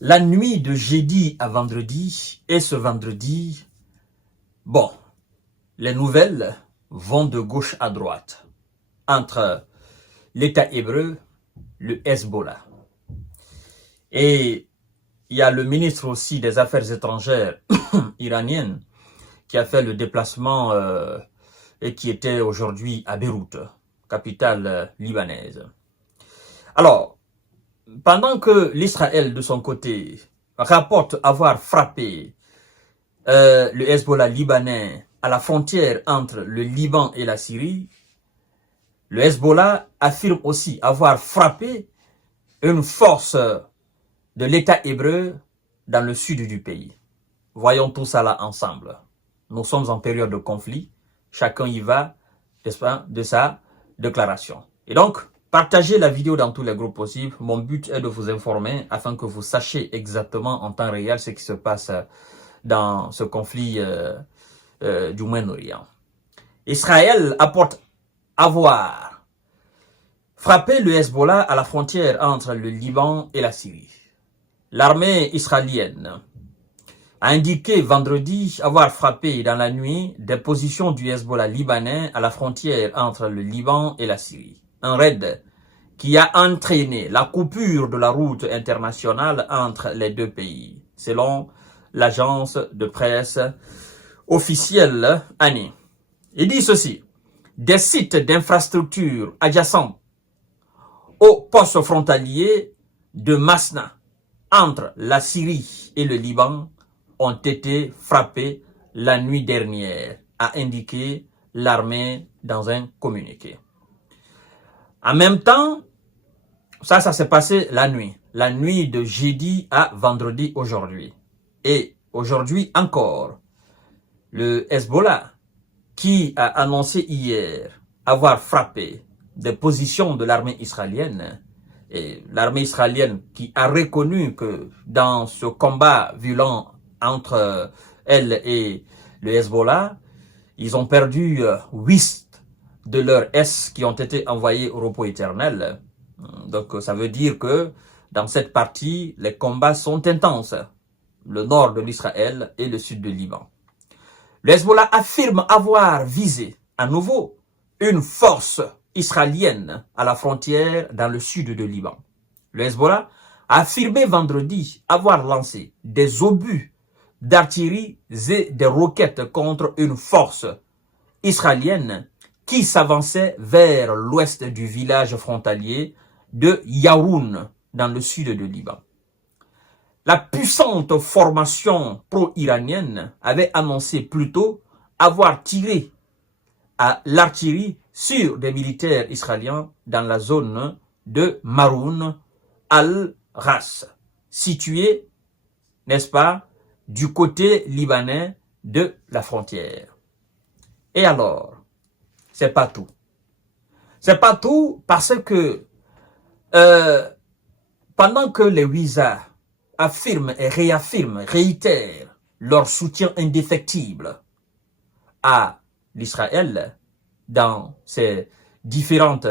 La nuit de jeudi à vendredi et ce vendredi, bon, les nouvelles vont de gauche à droite entre l'État hébreu, le Hezbollah. Et il y a le ministre aussi des Affaires étrangères iranienne qui a fait le déplacement et qui était aujourd'hui à Beyrouth, capitale libanaise. Alors, pendant que l'Israël, de son côté, rapporte avoir frappé le Hezbollah libanais à la frontière entre le Liban et la Syrie, le Hezbollah affirme aussi avoir frappé une force de l'État hébreu dans le sud du pays. Voyons tout ça là ensemble. Nous sommes en période de conflit. Chacun y va, n'est-ce pas, de sa déclaration. Et donc, partagez la vidéo dans tous les groupes possibles. Mon but est de vous informer afin que vous sachiez exactement en temps réel ce qui se passe dans ce conflit du Moyen-Orient. Israël apporte avoir frappé le Hezbollah à la frontière entre le Liban et la Syrie. L'armée israélienne a indiqué vendredi avoir frappé dans la nuit des positions du Hezbollah libanais à la frontière entre le Liban et la Syrie. Un raid qui a entraîné la coupure de la route internationale entre les deux pays, selon l'agence de presse officielle ANI. Il dit ceci: des sites d'infrastructures adjacents au poste frontalier de Masna entre la Syrie et le Liban ont été frappés la nuit dernière, a indiqué l'armée dans un communiqué. En même temps, ça s'est passé la nuit de jeudi à vendredi aujourd'hui. Et aujourd'hui encore, le Hezbollah, qui a annoncé hier avoir frappé des positions de l'armée israélienne, et l'armée israélienne qui a reconnu que dans ce combat violent entre elle et le Hezbollah, ils ont perdu 8 de leurs S qui ont été envoyés au repos éternel. Donc ça veut dire que dans cette partie, les combats sont intenses. Le nord de l'Israël et le sud du Liban. Le Hezbollah affirme avoir visé à nouveau une force israélienne à la frontière dans le sud du Liban. Le Hezbollah a affirmé vendredi avoir lancé des obus d'artillerie et des roquettes contre une force israélienne qui s'avançait vers l'ouest du village frontalier de Yaroun dans le sud du Liban. La puissante formation pro-iranienne avait annoncé plus tôt avoir tiré à l'artillerie sur des militaires israéliens dans la zone de Maroun al-Ras, située, n'est-ce pas, du côté libanais de la frontière. Et alors, c'est pas tout. C'est pas tout parce que pendant que les Ouïzas affirment et réaffirment, réitèrent leur soutien indéfectible à l'Israël dans ses différentes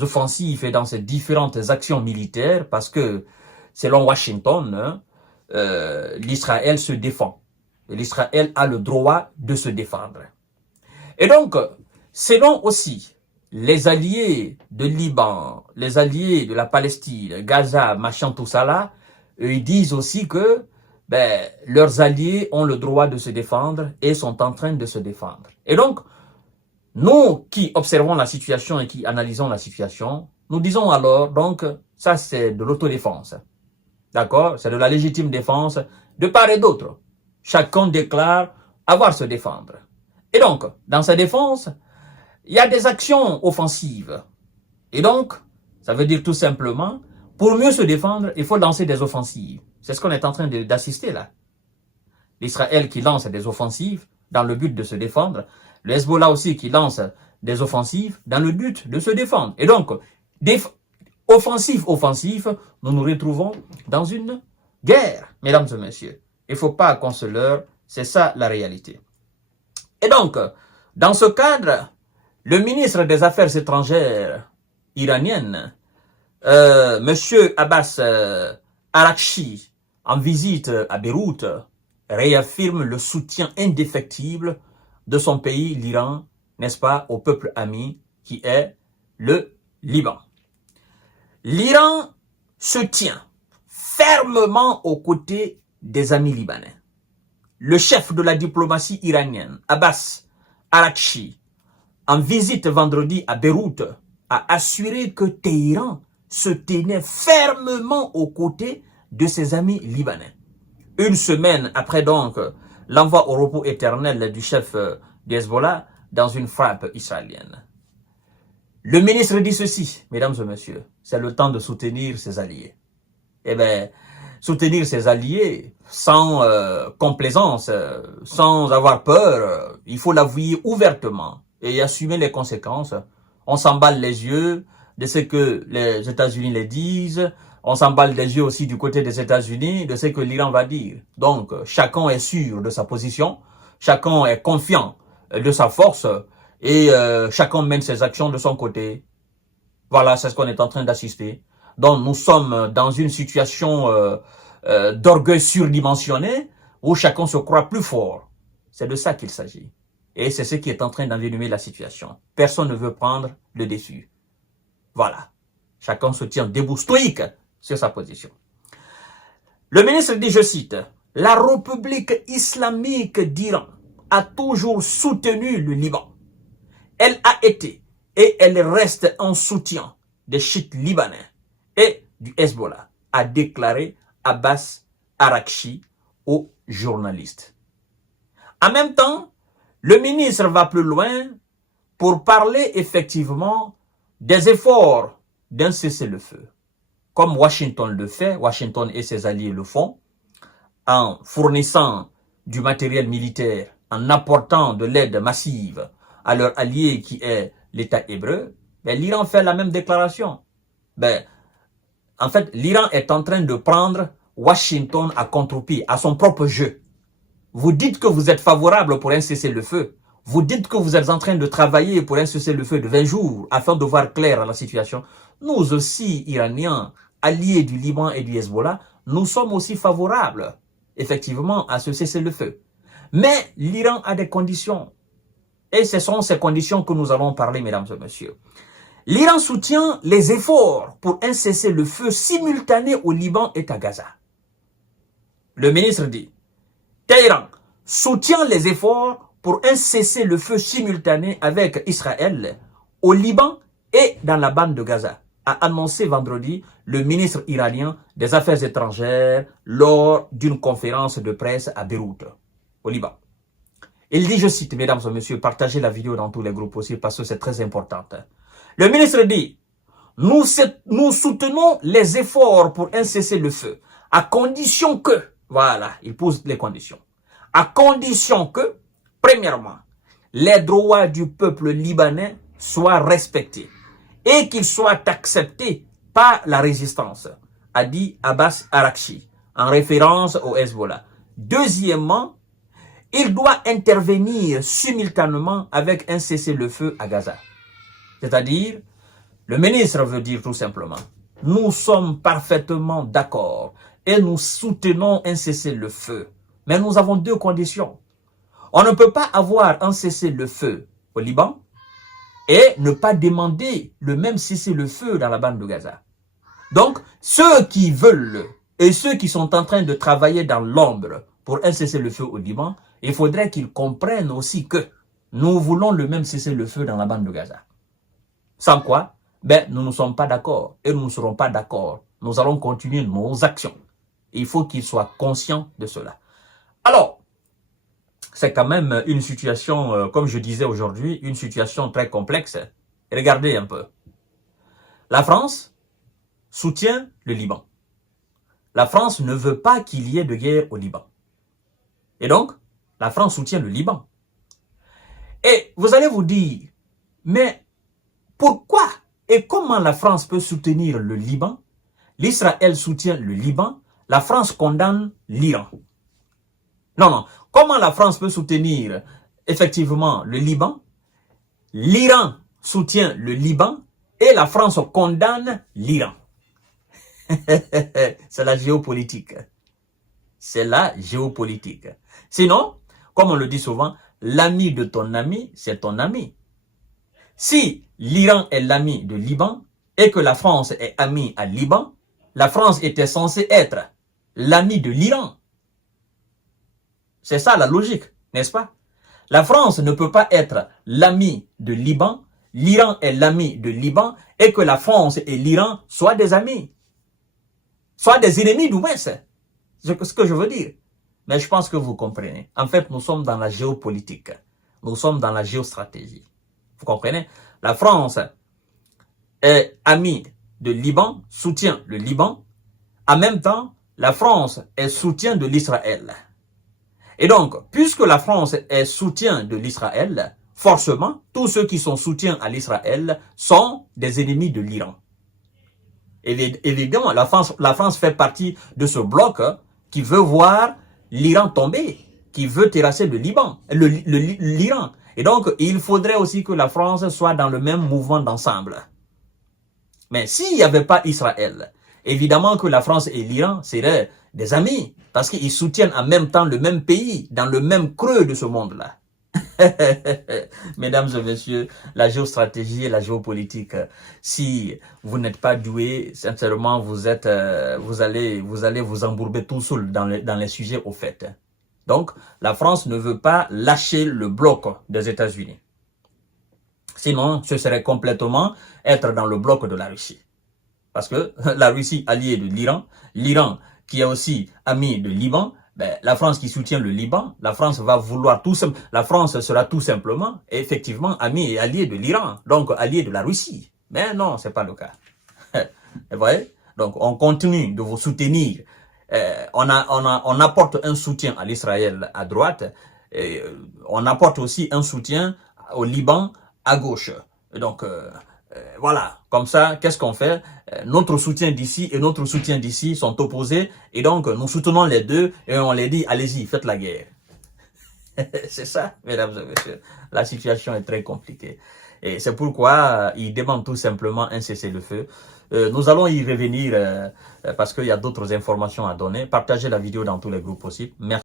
offensives et dans ses différentes actions militaires, parce que selon Washington, l'Israël se défend. L'Israël a le droit de se défendre. Et donc, selon aussi les alliés de Liban, les alliés de la Palestine, Gaza, machin, tout ça là, ils disent aussi que leurs alliés ont le droit de se défendre et sont en train de se défendre. Et donc, nous qui observons la situation et qui analysons la situation, nous disons alors, donc, ça c'est de l'autodéfense. D'accord? C'est de la légitime défense de part et d'autre. Chacun déclare avoir se défendre. Et donc, dans sa défense, il y a des actions offensives. Et donc, ça veut dire tout simplement, pour mieux se défendre, il faut lancer des offensives. C'est ce qu'on est en train d'assister là. L'Israël qui lance des offensives dans le but de se défendre. Le Hezbollah aussi qui lance des offensives dans le but de se défendre. Et donc, offensive, nous nous retrouvons dans une guerre, mesdames et messieurs. Il ne faut pas qu'on se leurre, c'est ça la réalité. Et donc, dans ce cadre, le ministre des Affaires étrangères iranienne, Monsieur Abbas Araghchi, en visite à Beyrouth, réaffirme le soutien indéfectible de son pays, l'Iran, n'est-ce pas, au peuple ami qui est le Liban. L'Iran se tient fermement aux côtés des amis libanais. Le chef de la diplomatie iranienne, Abbas Araghchi, en visite vendredi à Beyrouth, a assuré que Téhéran se tenait fermement aux côtés de ses amis libanais. Une semaine après donc l'envoi au repos éternel du chef du Hezbollah dans une frappe israélienne. Le ministre dit ceci, mesdames et messieurs, c'est le temps de soutenir ses alliés. Eh bien, soutenir ses alliés sans complaisance, sans avoir peur, il faut l'avouer ouvertement et assumer les conséquences. On s'emballe les yeux de ce que les États-Unis les disent, on s'emballe les yeux aussi du côté des États-Unis de ce que l'Iran va dire. Donc, chacun est sûr de sa position, chacun est confiant de sa force et chacun mène ses actions de son côté. Voilà, c'est ce qu'on est en train d'assister. Donc, nous sommes dans une situation d'orgueil surdimensionné où chacun se croit plus fort. C'est de ça qu'il s'agit. Et c'est ce qui est en train d'envenimer la situation. Personne ne veut prendre le dessus. Voilà. Chacun se tient debout stoïque sur sa position. Le ministre dit, je cite, « La République islamique d'Iran a toujours soutenu le Liban. Elle a été et elle reste en soutien des chiites libanais et du Hezbollah », a déclaré Abbas Araghchi aux journalistes. En même temps, le ministre va plus loin pour parler effectivement des efforts d'un cessez-le-feu. Comme Washington le fait, Washington et ses alliés le font, en fournissant du matériel militaire, en apportant de l'aide massive à leur allié qui est l'État hébreu, ben, l'Iran fait la même déclaration. Ben, en fait, l'Iran est en train de prendre Washington à contre-pied, à son propre jeu. Vous dites que vous êtes favorable pour un cessez-le-feu. Vous dites que vous êtes en train de travailler pour un cessez-le-feu de 20 jours afin de voir clair à la situation. Nous aussi, Iraniens, alliés du Liban et du Hezbollah, nous sommes aussi favorables, effectivement, à ce cessez-le-feu. Mais l'Iran a des conditions. Et ce sont ces conditions que nous allons parler, mesdames et messieurs. L'Iran soutient les efforts pour un cessez-le-feu simultané au Liban et à Gaza. Le ministre dit, Téhéran soutient les efforts pour un cessez-le-feu simultané avec Israël au Liban et dans la bande de Gaza, a annoncé vendredi le ministre iranien des Affaires étrangères lors d'une conférence de presse à Beyrouth, au Liban. Il dit, je cite, mesdames et messieurs, partagez la vidéo dans tous les groupes aussi parce que c'est très important. Le ministre dit, nous soutenons les efforts pour un cessez-le-feu à condition que, voilà, il pose les conditions, à condition que, premièrement, les droits du peuple libanais soient respectés et qu'ils soient acceptés par la résistance, a dit Abbas Araghchi, en référence au Hezbollah. Deuxièmement, il doit intervenir simultanément avec un cessez-le-feu à Gaza. C'est-à-dire, le ministre veut dire tout simplement, nous sommes parfaitement d'accord et nous soutenons un cessez-le-feu. Mais nous avons deux conditions. On ne peut pas avoir un cessez-le-feu au Liban et ne pas demander le même cessez-le-feu dans la bande de Gaza. Donc, ceux qui veulent et ceux qui sont en train de travailler dans l'ombre pour un cessez-le-feu au Liban, il faudrait qu'ils comprennent aussi que nous voulons le même cessez-le-feu dans la bande de Gaza. Sans quoi, ben, nous ne sommes pas d'accord et nous ne serons pas d'accord. Nous allons continuer nos actions. Il faut qu'ils soient conscients de cela. Alors, c'est quand même une situation, comme je disais aujourd'hui, une situation très complexe. Regardez un peu. La France soutient le Liban. La France ne veut pas qu'il y ait de guerre au Liban. Et donc, la France soutient le Liban. Et vous allez vous dire, mais pourquoi et comment la France peut soutenir le Liban? L'Israël soutient le Liban, la France condamne l'Iran. Non, non. Comment la France peut soutenir effectivement le Liban? L'Iran soutient le Liban et la France condamne l'Iran. C'est la géopolitique. C'est la géopolitique. Sinon, comme on le dit souvent, l'ami de ton ami, c'est ton ami. Si l'Iran est l'ami de Liban et que la France est amie à Liban, la France était censée être l'ami de l'Iran. C'est ça la logique, n'est-ce pas? La France ne peut pas être l'ami de Liban, l'Iran est l'ami de Liban et que la France et l'Iran soient des amis. Soit des ennemis du moins, c'est ce que je veux dire. Mais je pense que vous comprenez. En fait, nous sommes dans la géopolitique. Nous sommes dans la géostratégie. Vous comprenez? La France est amie de Liban, soutient le Liban. En même temps, la France est soutien de l'Israël. Et donc, puisque la France est soutien de l'Israël, forcément, tous ceux qui sont soutiens à l'Israël sont des ennemis de l'Iran. Évidemment, la France fait partie de ce bloc qui veut voir l'Iran tomber, qui veut terrasser le Liban, l'Iran. Et donc, il faudrait aussi que la France soit dans le même mouvement d'ensemble. Mais s'il n'y avait pas Israël, évidemment que la France et l'Iran seraient des amis, parce qu'ils soutiennent en même temps le même pays, dans le même creux de ce monde-là. Mesdames et messieurs, la géostratégie et la géopolitique, si vous n'êtes pas doué, sincèrement, vous allez vous embourber tout seul dans les sujets au fait. Donc, la France ne veut pas lâcher le bloc des États-Unis. Sinon, ce serait complètement être dans le bloc de la Russie. Parce que la Russie alliée de l'Iran, l'Iran qui est aussi ami de Liban, ben, la France qui soutient le Liban, la France va vouloir la France sera tout simplement, effectivement, amie et alliée de l'Iran, donc alliée de la Russie. Mais non, c'est pas le cas. Vous voyez? Donc, on continue de vous soutenir. On apporte un soutien à l'Israël à droite. On apporte aussi un soutien au Liban à gauche. Donc, voilà, comme ça, qu'est-ce qu'on fait? Notre soutien d'ici et notre soutien d'ici sont opposés et donc nous soutenons les deux et on les dit, allez-y, faites la guerre. C'est ça, mesdames et messieurs. La situation est très compliquée. Et c'est pourquoi ils demandent tout simplement un cessez-le-feu. Nous allons y revenir parce qu'il y a d'autres informations à donner. Partagez la vidéo dans tous les groupes possibles. Merci.